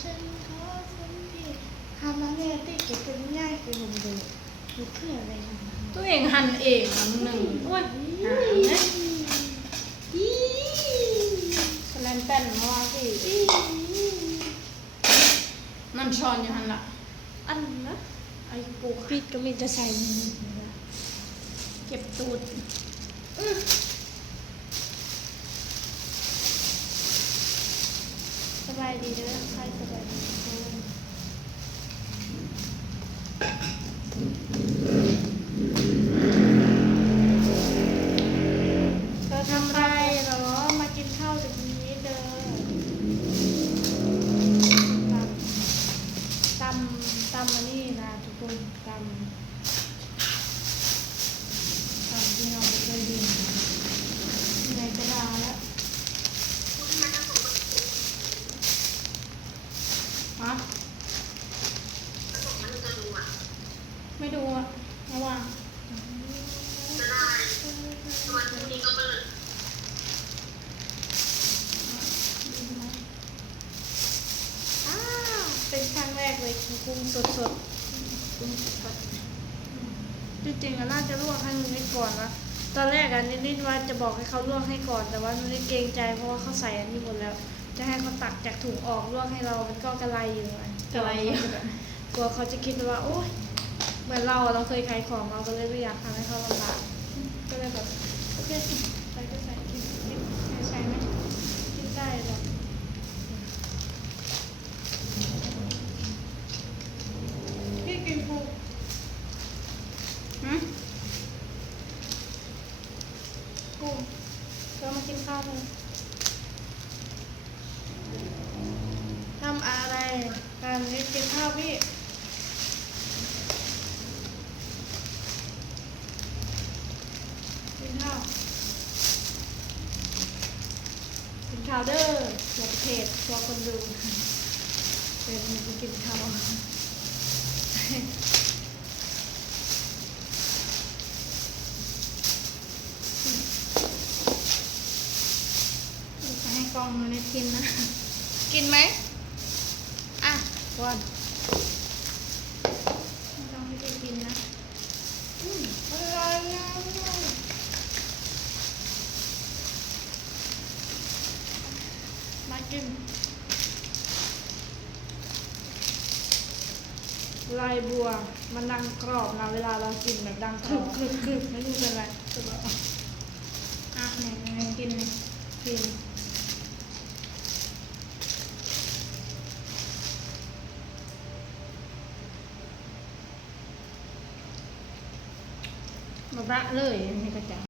ฉันขอคนที่ทำแล้วเนี่ยติเก็บเป็นง่ายเป็นผมเลยดูเพื่ออะไรทำตัวเองหั่นเองอันหนึ่งโอ้ยหาเนี่ยสแลนแป้นมาว่าสิมันช้อนอยู่หั่นละอันนะไอ้ปูปิดก็มีจะใส่เก็บตูดสบายดีเด้อใครสบายดีเราทำไรเหรอมากินข้าวจากนี้เด้อตำมานี่นะทุกคนตำที่เราไม่เคยดินในกระดาษแล้วฮะไม่ดูอะระวังเป็นครั้งแรกเลยกุ้งสดๆกุ้งสดจริงๆน่าจะลวกให้มันนิดก่อนนะตอนแรกนิดว่าจะบอกให้เขาลวกให้ก่อนแต่ว่านิดเกรงใจเพราะว่าเขาใส่อันนี้หมดแล้วจะให้เขาตักจากถุงออกลวกให้เรามันก็กระไรอยู่กระไรอยู่กลัวเขาจะคิดว่าโอ๊ยเหมือนเราเคยขายของเราก็เลยไม่อยากทำให้เขาลำบากก็เลยแบบโอเคใส่ก็ใส่กินใส่ไหมกินได้หรอกพี่กินปูกุ้งเรามากินข้าวเลยทำอะไรการนี้กินข้าวพี่กินข้าวเด้ออย่าไปเทศตัวคนดูเป็นกินข้าวจะให้กองมันได้กินนะกินไหมอ่ะก่อนไม่ต้องให้ได้กินนะอร่อยนะมากินลายบัวมันดังกรอบนะเวลาเรากินแบบดังกรึบไม่รู้เป็นไรจะบอกอ่ะไหนกินเลยกินมาบะเลยนี่ก็จะ